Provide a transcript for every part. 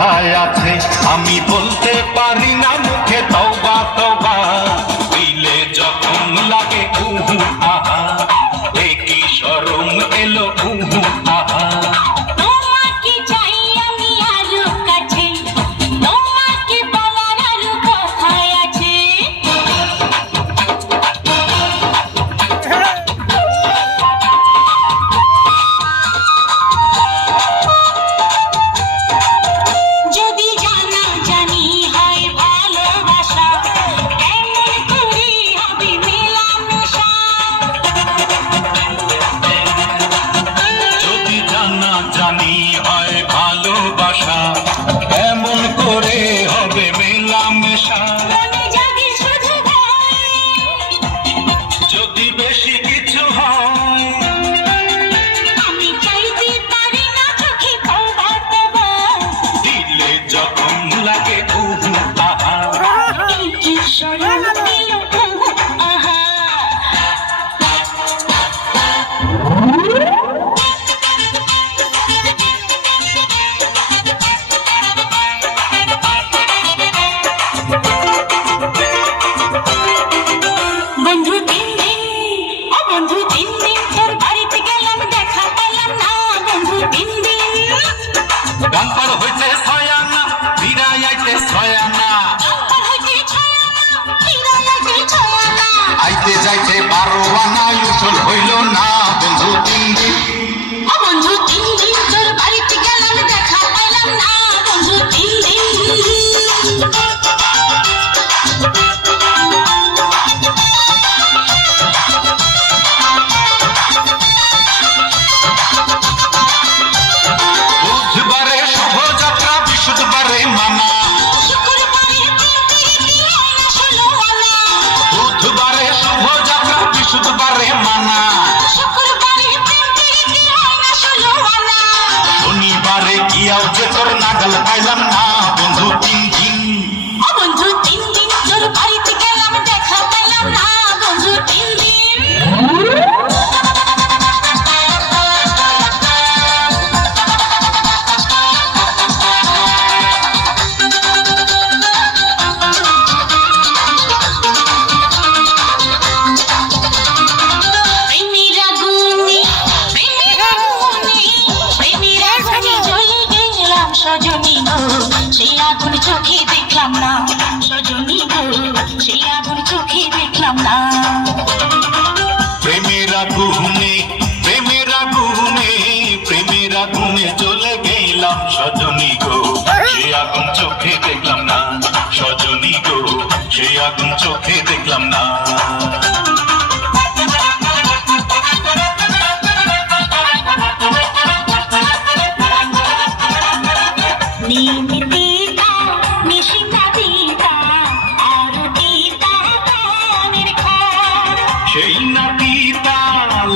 কোথায় আছে আমি বলতে পারি না মুখে, তওবা তওবা দিলে যখন লাগে উহু আহা, এ কি শরম এলো উহু আহা। তোমাকে চাই আমি আরো কাছে, তোমাকে বলার আরো কোথায় আছে। যদি জানা জানি হয় ভালোবাসা, কেমন করে হবে মেলামেশা। যদি জানা জানি হয় ভালোবাসা, এমন করে হবে মেলামেশা। মনে জাগে শুধু ভয়, যদি বেশি কিছু হয়, আমি চাইতে পারি না চোখে তওবা তওবা। দিলে যখন লাগে উহু আহা। এই কি শরম এলো উহু আহা। বন্ধু তিন দিন, ও বন্ধু তিন দিন তোর বাড়িতে গেলাম, দেখা পেলাম না। বন্ধু তিন দিন, ডাম্পার হইতে ছয়ানা, ফিরাই আইতে ছয়ানা, জঙ্গল হইতে ছয়ানা, ফিরাইতে ছয়ানা। আইতে যাইতে 12 আনা, উঠল হইল না বন্ধু 3 দিন। ও বন্ধু তিন দিন তোর বাড়িতে গেলাম, দেখা পেলাম না। বন্ধু তিন দিন, বুধবারে শুভযাত্রা, বৃহস্পতিবারে মানা, শুক্রবারে প্রীতি হয় না ষোলো আনা। বুধবারে শুভযাত্রা, বৃহস্পতিবারে মানা, শুক্রবারে প্রীতি হয় না ষোলো আনা। শনিবারে গিয়াও যে তোর নাগাল পাইলাম না বন্ধু 3 দিন। ও বন্ধু তিন দিন তোর বাড়িতে গেলাম, দেখা পেলাম না। বন্ধু তিন দিন, প্রেমের আগুনে, প্রেমের আগুনে, প্রেমের আগুনে জ্বলে গেলাম সজনী গো, সেই আগুন চোখে দেখলাম না। সজনী গো, সেই আগুন চোখে দেখলাম না। প্রেমের আগুনে, প্রেমের আগুনে, প্রেমের আগুনে জ্বলে গেলাম সজনী গো, সে আগুন চোখে দেখলাম না। সজনী গো, সে আগুন চোখে দেখলাম না। নিমিতিতা, নিশিতা দিতা, আর দিতা কানের খান। সেই নাতিটা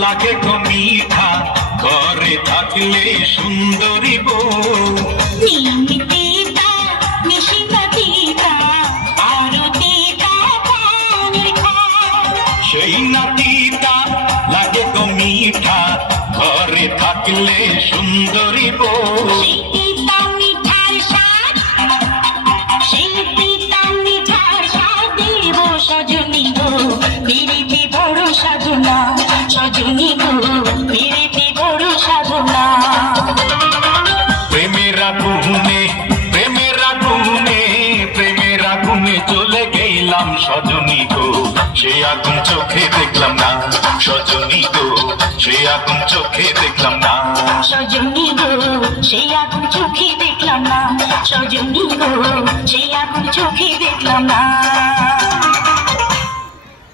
লাগে গো মিঠা, ঘরে থাকলে সুন্দরী বউ। নিমিতিতা, নিশিতা দিতা, আর দিতা কানের খান। সেই নাতিটা লাগে গো মিঠা, ঘরে থাকলে সুন্দরী বউ। সেই তিতা মিঠার স্বাদ, সেই তিতা মিঠার স্বাদ দেব সজনী গো, পিরিতি বড় সাধনা। সজনী গো, পিরিতি বড় সাধনা। প্রেমের আগুনে, প্রেমের আগুনে, প্রেমের আগুনে চলে গেলাম সজনী গো, সে আগুন চোখে দেখলাম না। সজনী গো, সে আগুন চোখে দেখলাম না। সজনী গো, সেই আগুন চোখে দেখলাম না। সজনী গো, সেই আগুন চোখে দেখলাম না।